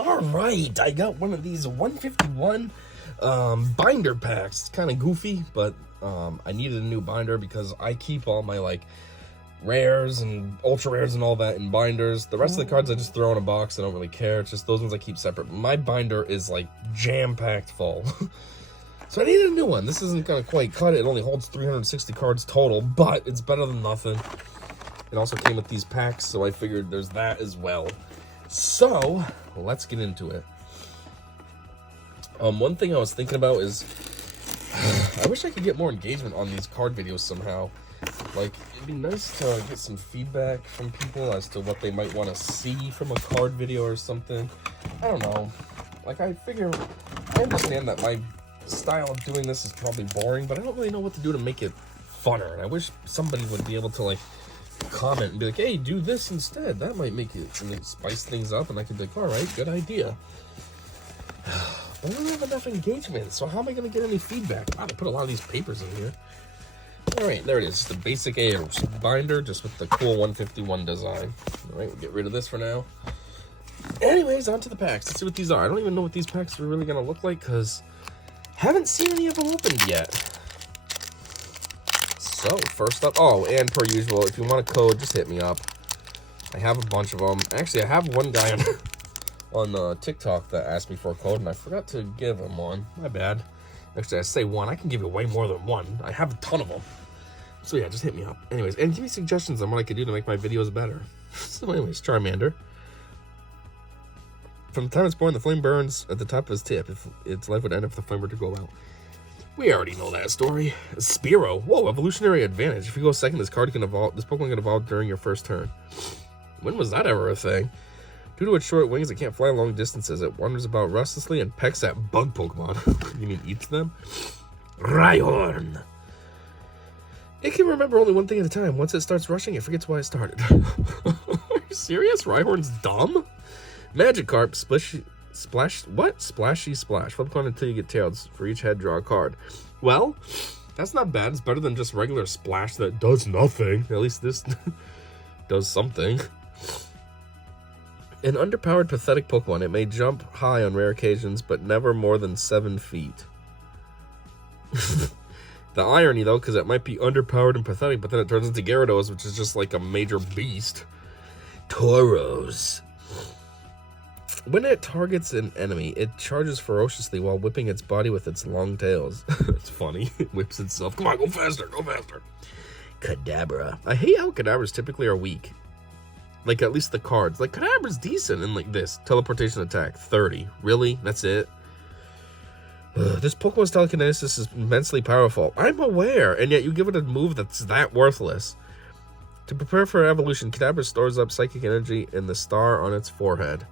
Alright, I got one of these 151 binder packs. It's kind of goofy, but I needed a new binder because I keep all my like rares and ultra rares and all that in binders. The rest of the cards I just throw in a box. I don't really care. It's just those ones I keep separate. My binder is like jam-packed full. So I needed a new one. This isn't gonna quite cut it. It only holds 360 cards total, but it's better than nothing. It also came with these packs, so I figured there's that as well. So let's get into it. One thing I was thinking about is I wish I could get more engagement on these card videos somehow. Like, it'd be nice to get some feedback from people as to what they might want to see from a card video or something. I don't know. Like, I understand that my style of doing this is probably boring, but I don't really know what to do to make it funner. And I wish somebody would be able to, like, comment and be like, hey, do this instead. That might make it, and spice things up, and I could be like, all right, good idea. But I don't have enough engagement, so how am I going to get any feedback? Wow, they put a lot of these papers in here. All right, there it is. The basic A binder, just with the cool 151 design. All right, we'll get rid of this for now. Anyways, on to the packs. Let's see what these are. I don't even know what these packs are really going to look like, because haven't seen any of them opened yet. So, first up, oh, and per usual, if you want a code, just hit me up. I have a bunch of them. Actually, I have one guy on TikTok that asked me for a code, and I forgot to give him one. My bad. Actually, I say one. I can give you way more than one. I have a ton of them. So, yeah, just hit me up. Anyways, and give me suggestions on what I could do to make my videos better. So, anyways, Charmander. From the time it's born, the flame burns at the top of his tip. If its life would end if the flame were to go out. We already know that story. Spearow. Whoa, evolutionary advantage. If you go second, this card can evolve. This Pokemon can evolve during your first turn. When was that ever a thing? Due to its short wings, it can't fly long distances. It wanders about restlessly and pecks at bug Pokemon. You mean eats them? Rhyhorn. It can remember only one thing at a time. Once it starts rushing, it forgets why it started. Are you serious? Rhyhorn's dumb? Magikarp. Splashy Splash. Flip a coin until you get tails. For each head, draw a card. Well, that's not bad. It's better than just regular Splash that does nothing. At least this does something. An underpowered, pathetic Pokemon. It may jump high on rare occasions, but never more than 7 feet. The irony, though, because it might be underpowered and pathetic, but then it turns into Gyarados, which is just like a major beast. Tauros. When it targets an enemy, it charges ferociously while whipping its body with its long tails. It's funny. It whips itself. Come on, go faster, go faster. Kadabra. I hate how Kadabras typically are weak. Like, at least the cards. Like, Kadabra's decent in, like, this. Teleportation attack, 30. Really? That's it? This Pokemon's telekinesis is immensely powerful. I'm aware, and yet you give it a move that's that worthless. To prepare for evolution, Kadabra stores up psychic energy in the star on its forehead.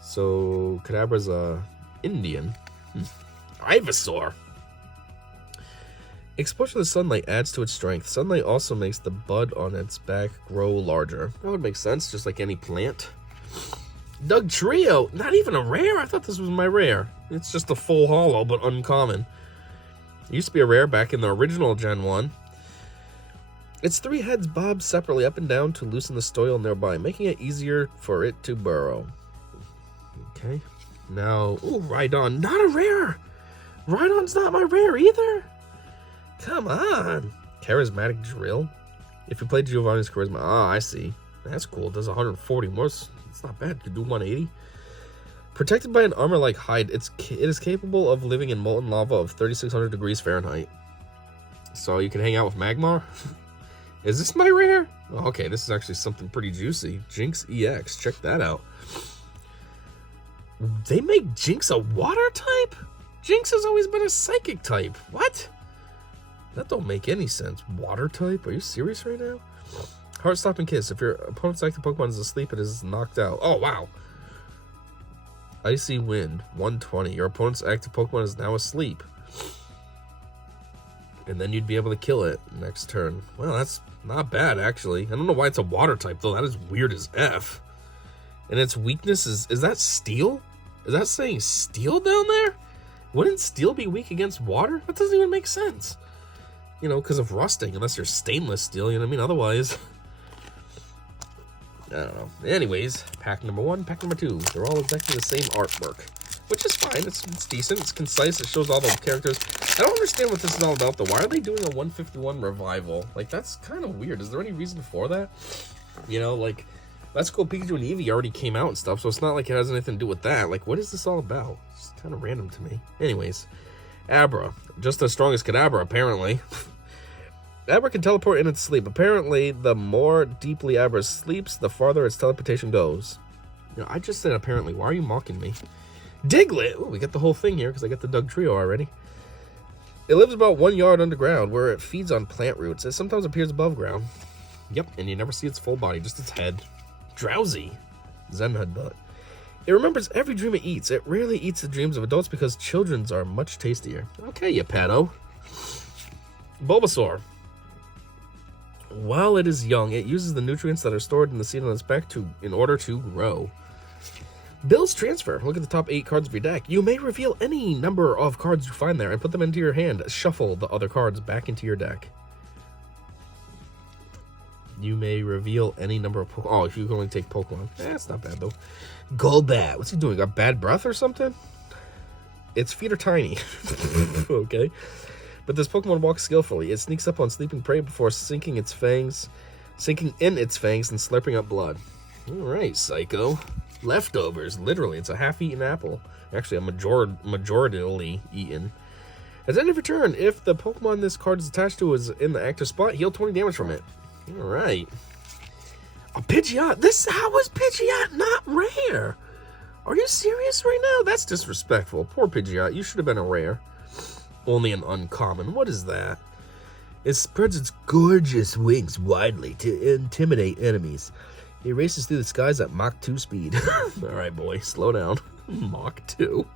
So, Kadabra's Indian. Ivysaur. Exposure to the sunlight adds to its strength. Sunlight also makes the bud on its back grow larger. That would make sense, just like any plant. Dugtrio. Not even a rare? I thought this was my rare. It's just a full holo, but uncommon. It used to be a rare back in the original Gen 1. Its 3 heads bob separately up and down to loosen the soil nearby, making it easier for it to burrow. Okay. Now, ooh, Rhydon. Not a rare! Rhydon's not my rare either! Come on. Charismatic Drill. If you play Giovanni's Charisma. Ah, I see. That's cool. It does 140 more. It's not bad. You can do 180. Protected by an armor-like hide, it is capable of living in molten lava of 3,600 degrees Fahrenheit. So you can hang out with Magmar? Is this my rare? Oh, okay, this is actually something pretty juicy. Jynx EX. Check that out. They make Jynx a water type? Jynx has always been a psychic type. What? That don't make any sense. Water type? Are you serious right now? Heart-stopping Kiss. If your opponent's active Pokemon is asleep, it is knocked out. Oh, wow. Icy Wind. 120. Your opponent's active Pokemon is now asleep. And then you'd be able to kill it next turn. Well, that's not bad, actually. I don't know why it's a water type, though. That is weird as F. And its weakness is that steel? Is that saying steel down there? Wouldn't steel be weak against water? That doesn't even make sense. You know, because of rusting, unless you're stainless steel, you know what I mean? Otherwise. I don't know. Anyways, pack number 1, pack number 2. They're all exactly the same artwork, which is fine. It's decent. It's concise. It shows all the characters. I don't understand what this is all about, though. Why are they doing a 151 revival? Like, that's kind of weird. Is there any reason for that? You know, like, Let's Go Pikachu and Eevee already came out and stuff, so it's not like it has anything to do with that. Like, what is this all about? It's kind of random to me. Anyways, Abra. Just as strong as Kadabra, apparently. Abra can teleport in its sleep. Apparently, the more deeply Abra sleeps, the farther its teleportation goes. You know, I just said apparently. Why are you mocking me? Diglett! Ooh, we got the whole thing here because I got the Doug Trio already. It lives about 1 yard underground where it feeds on plant roots. It sometimes appears above ground. Yep, and you never see its full body, just its head. Drowsy. Zen headbutt. It remembers every dream it eats. It rarely eats the dreams of adults because children's are much tastier. Okay, you pedo. Bulbasaur. While it is young, it uses the nutrients that are stored in the seed on its back in order to grow. Bill's Transfer. Look at the top 8 cards of your deck. You may reveal any number of cards you find there and put them into your hand. Shuffle the other cards back into your deck. You may reveal any number of Pokemon. Oh, if you can only take Pokemon. That's not bad, though. Golbat. What's he doing? Got bad breath or something? Its feet are tiny. Okay. But this Pokemon walks skillfully. It sneaks up on sleeping prey before sinking in its fangs and slurping up blood. Alright, Psycho. Leftovers. Literally, it's a half-eaten apple. Actually, a majority eaten. At the end of your turn, if the Pokemon this card is attached to is in the active spot, heal 20 damage from it. Alright. A Pidgeot. How is Pidgeot not rare? Are you serious right now? That's disrespectful. Poor Pidgeot. You should have been a rare. Only an uncommon. What is that? It spreads its gorgeous wings widely to intimidate enemies. It races through the skies at Mach 2 speed. Alright, boy. Slow down. Mach 2.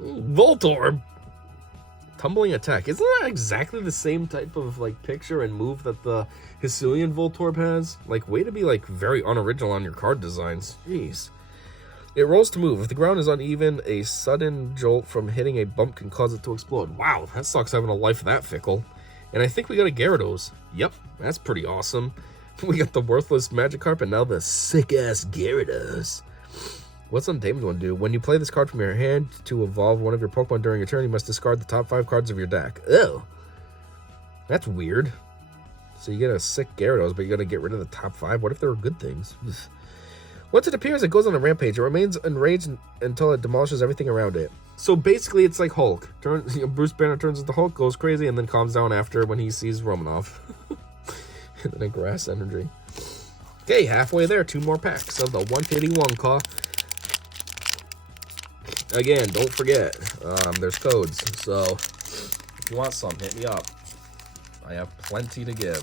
Voltorb. Tumbling attack. Isn't that exactly the same type of, like, picture and move that the Hisuian Voltorb has? Like, way to be, like, very unoriginal on your card designs. Jeez. It rolls to move. If the ground is uneven, a sudden jolt from hitting a bump can cause it to explode. Wow, that sucks having a life that fickle. And I think we got a Gyarados. Yep, that's pretty awesome. We got the worthless Magikarp and now the sick-ass Gyarados. What's Untamed One do? When you play this card from your hand to evolve one of your Pokemon during your turn, you must discard the top 5 cards of your deck. Ew. That's weird. So you get a sick Gyarados, but you gotta get rid of the top 5? What if there were good things? Once it appears, it goes on a rampage. It remains enraged until it demolishes everything around it. So basically, it's like Hulk. Bruce Banner turns into Hulk, goes crazy, and then calms down after when he sees Romanoff. And then a grass energy. Okay, halfway there. 2 more packs of the 151 call. Again, don't forget, there's codes. So if you want some, hit me up. I have plenty to give.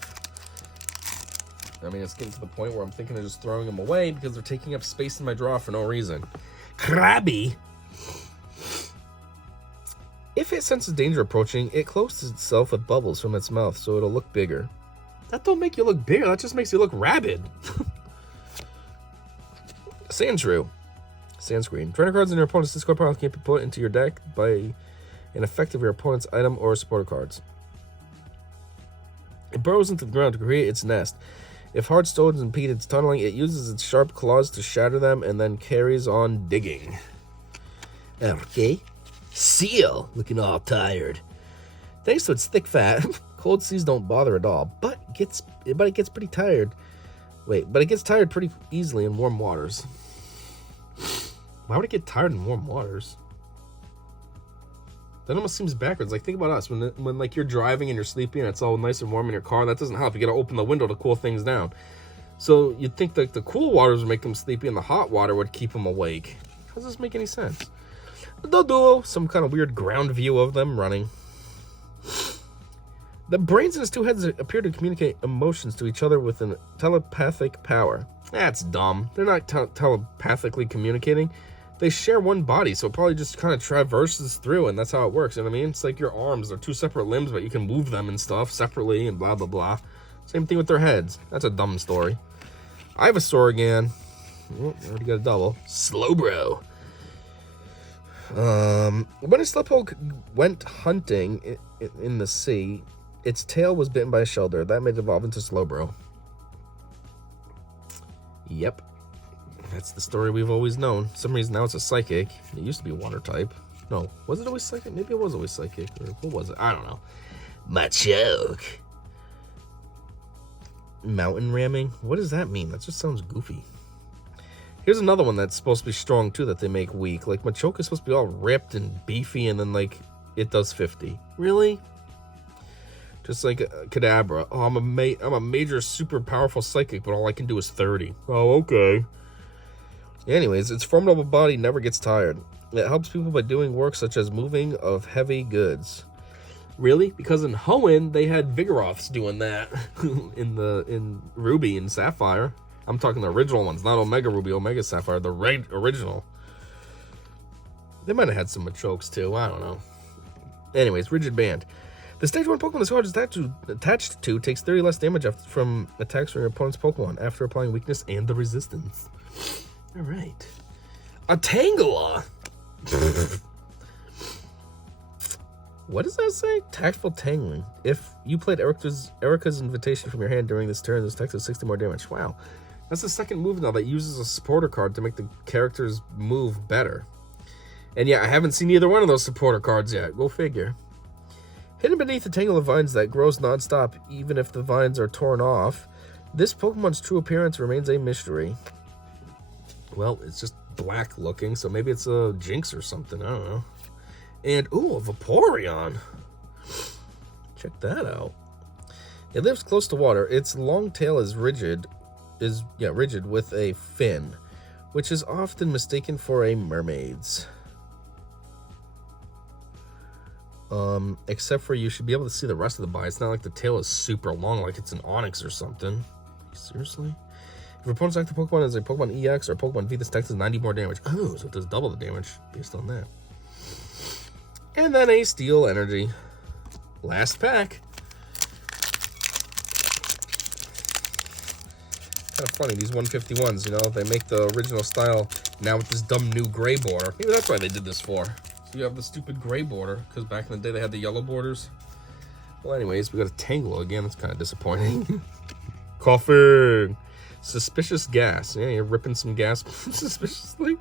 I mean, it's getting to the point where I'm thinking of just throwing them away because they're taking up space in my drawer for no reason. Krabby. If it senses danger approaching, it closes itself with bubbles from its mouth so it'll look bigger. That don't make you look bigger. That just makes you look rabid. Sandshrew. Sandscreen. Trainer cards in your opponent's discard pile can't be put into your deck by an effect of your opponent's item or supporter cards. It burrows into the ground to create its nest. If hard stones impede its tunneling, it uses its sharp claws to shatter them and then carries on digging. Okay. Seal, looking all tired. Thanks to its thick fat, cold seas don't bother at all, but it gets pretty tired. But it gets tired pretty easily in warm waters. Why would it get tired in warm waters? That almost seems backwards. Like, think about us. When like, you're driving and you're sleepy and it's all nice and warm in your car, that doesn't help. You got to open the window to cool things down. So you'd think that the cool waters would make them sleepy and the hot water would keep them awake. How does this make any sense? The Duo, some kind of weird ground view of them running. The brains in its 2 heads appear to communicate emotions to each other with a telepathic power. That's dumb. They're not telepathically communicating. They share one body, so it probably just kind of traverses through, and that's how it works, you know what I mean? It's like your arms. They're 2 separate limbs, but you can move them and stuff separately and blah, blah, blah. Same thing with their heads. That's a dumb story. Ivysaur again. Oh, already got a double. Slowbro. When a Slowpoke went hunting in the sea, its tail was bitten by a shelter. That made it evolve into Slowbro. Yep. That's the story we've always known. For some reason now it's a psychic. It used to be a water type. No, was it always psychic? Maybe it was always psychic. Or what was it? I don't know. Machoke. Mountain ramming? What does that mean? That just sounds goofy. Here's another one that's supposed to be strong too that they make weak. Like Machoke is supposed to be all ripped and beefy and then like it does 50. Really? Just like Kadabra. Oh, I'm a major super powerful psychic, but all I can do is 30. Oh, okay. Anyways, its formidable body never gets tired. It helps people by doing work such as moving of heavy goods. Really? Because in Hoenn, they had Vigoroths doing that in Ruby and Sapphire. I'm talking the original ones, not Omega Ruby, Omega Sapphire, the original. They might have had some Machokes too, I don't know. Anyways, Rigid Band. The stage 1 Pokemon this card is attached to takes 30 less damage from attacks from your opponent's Pokemon after applying weakness and the resistance. Alright. A Tangela! What does that say? Tactful Tangling. If you played Erica's Invitation from your hand during this turn, this text is 60 more damage. Wow. That's the second move now that uses a supporter card to make the character's move better. And yeah, I haven't seen either one of those supporter cards yet. Go figure. Hidden beneath the tangle of vines that grows non-stop, even if the vines are torn off, this Pokemon's true appearance remains a mystery. Well, it's just black looking, so maybe it's a Jynx or something. I don't know. And, ooh, a Vaporeon. Check that out. It lives close to water. Its long tail is rigid with a fin, which is often mistaken for a mermaid's. Except for you should be able to see the rest of the body. It's not like the tail is super long, like it's an Onyx or something. Seriously? If your opponent's active Pokemon is a Pokemon EX or Pokemon V, this text does 90 more damage. Oh, so it does double the damage based on that. And then a Steel Energy. Last pack. Kind of funny, these 151s, you know, they make the original style now with this dumb new gray border. Maybe that's why they did this for. So you have the stupid gray border, because back in the day they had the yellow borders. Well, anyways, we got a Tangela again. That's kind of disappointing. Coughing. Suspicious gas. Yeah, you're ripping some gas suspiciously.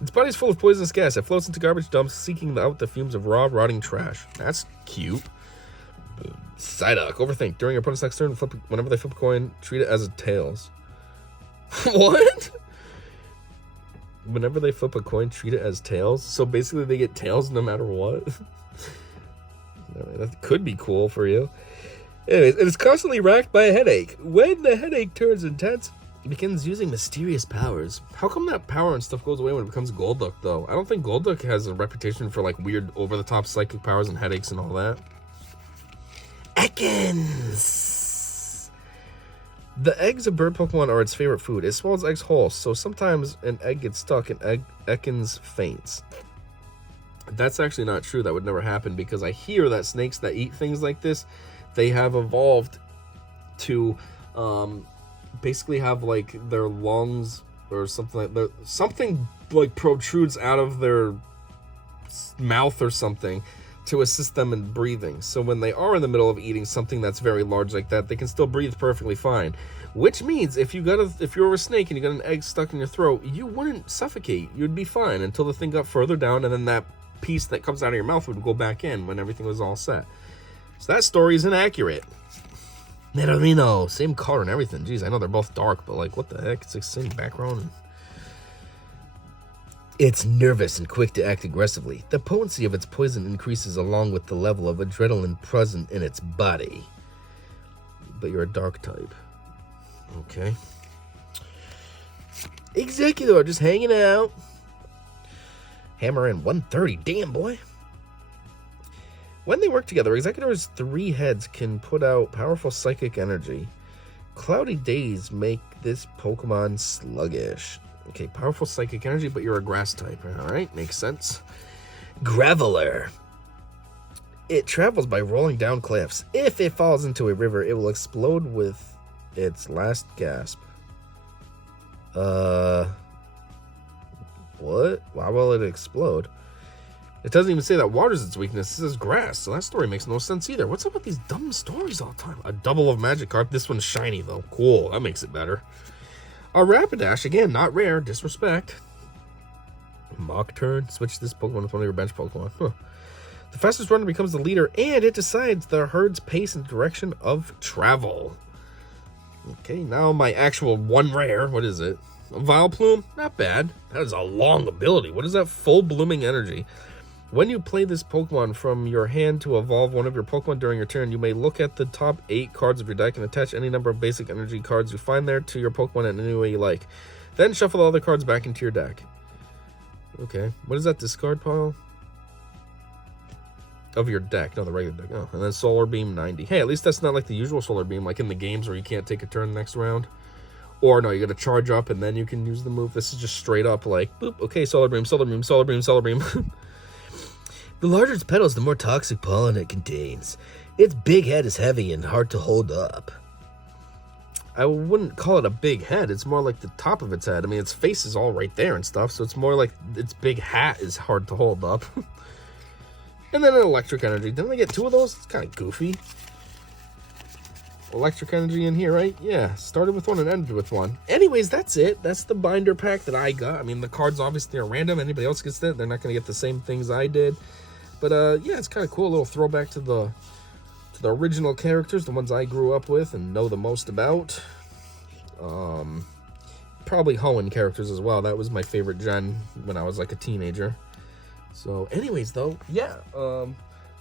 Its body is full of poisonous gas. It floats into garbage dumps, seeking out the fumes of raw, rotting trash. That's cute. Psyduck. Overthink. During your opponent's next turn, whenever they flip a coin, treat it as a tails. What? Whenever they flip a coin, treat it as tails? So basically they get tails no matter what? That could be cool for you. Anyways, it is constantly racked by a headache. When the headache turns intense, it begins using mysterious powers. How come that power and stuff goes away when it becomes Golduck, though? I don't think Golduck has a reputation for, like, weird over-the-top psychic powers and headaches and all that. Ekans! The eggs of bird Pokemon are its favorite food. It swallows eggs whole, so sometimes an egg gets stuck and Ekans faints. That's actually not true. That would never happen, because I hear that snakes that eat things like this, they have evolved to basically have like their lungs or something like protrudes out of their mouth or something to assist them in breathing. So when they are in the middle of eating something that's very large like that, they can still breathe perfectly fine. Which means if you were a snake and you got an egg stuck in your throat, you wouldn't suffocate. You'd be fine until the thing got further down, and then that piece that comes out of your mouth would go back in when everything was all set. So that story is inaccurate. Nervino, same color and everything. Jeez, I know they're both dark, but like, what the heck? It's like same background. It's nervous and quick to act aggressively. The potency of its poison increases along with the level of adrenaline present in its body. But you're a dark type. Okay. Executor, just hanging out. Hammer in 130. Damn, boy. When they work together, Executor's 3 heads can put out powerful psychic energy. Cloudy days make this Pokemon sluggish. Okay, powerful psychic energy, but you're a grass type. Alright, makes sense. Graveler. It travels by rolling down cliffs. If it falls into a river, it will explode with its last gasp. What? Why will it explode? It doesn't even say that water's its weakness. It says grass, so that story makes no sense either. What's up with these dumb stories all the time? A double of Magikarp. This one's shiny, though. Cool. That makes it better. A Rapidash, again, not rare, disrespect. Mock turn, switch this Pokemon with one of your bench Pokemon. Huh. The fastest runner becomes the leader, and it decides the herd's pace and direction of travel. Okay, now my actual one rare. What is it? A Vileplume? Not bad. That is a long ability. What is that? Full blooming energy. When you play this Pokemon from your hand to evolve one of your Pokemon during your turn, you may look at the top 8 cards of your deck and attach any number of basic energy cards you find there to your Pokemon in any way you like. Then shuffle all the cards back into your deck. Okay, what is that discard pile? Of your deck, no, the regular deck. Oh, and then Solar Beam 90. Hey, at least that's not like the usual Solar Beam, like in the games where you can't take a turn next round. Or no, you gotta charge up and then you can use the move. This is just straight up like, boop, okay, Solar Beam, Solar Beam, Solar Beam, Solar Beam. The larger its petals, the more toxic pollen it contains. Its big head is heavy and hard to hold up. I wouldn't call it a big head. It's more like the top of its head. I mean, its face is all right there and stuff, so it's more like its big hat is hard to hold up. And then an electric energy. Didn't I get 2 of those? It's kind of goofy. Electric energy in here, right? Yeah, started with 1 and ended with 1. Anyways, that's it. That's the binder pack that I got. I mean, the cards obviously are random. Anybody else gets that, they're not going to get the same things I did. But yeah, it's kind of cool. A little throwback to the original characters, the ones I grew up with and know the most about. Probably Hoenn characters as well. That was my favorite gen when I was like a teenager. So anyways, though, yeah,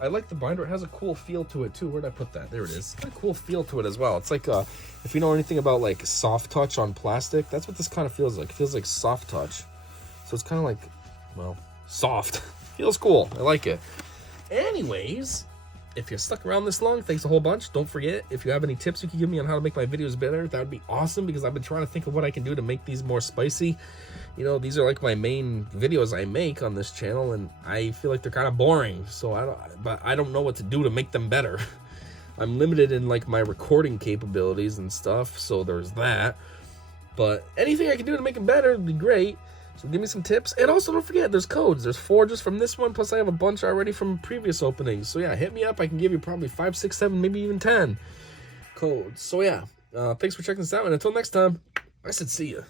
I like the binder. It has a cool feel to it, too. Where'd I put that? There it is. It's got a cool feel to it as well. It's like, if you know anything about, like, soft touch on plastic, that's what this kind of feels like. It feels like soft touch. So it's kind of like, well, soft. Feels cool. I like it. Anyways, if you're stuck around this long, thanks a whole bunch. Don't forget, if you have any tips you can give me on how to make my videos better, that would be awesome, because I've been trying to think of what I can do to make these more spicy. You know, these are like my main videos I make on this channel, and I feel like they're kind of boring. So I don't know what to do to make them better. I'm limited in like my recording capabilities and stuff, so there's that. But anything I can do to make them better would be great. So give me some tips. And also don't forget, there's codes. There's 4 just from this one, plus I have a bunch already from previous openings. So yeah, hit me up. I can give you probably 5, 6, 7, maybe even 10 codes. So yeah, thanks for checking this out, and until next time, I said see ya.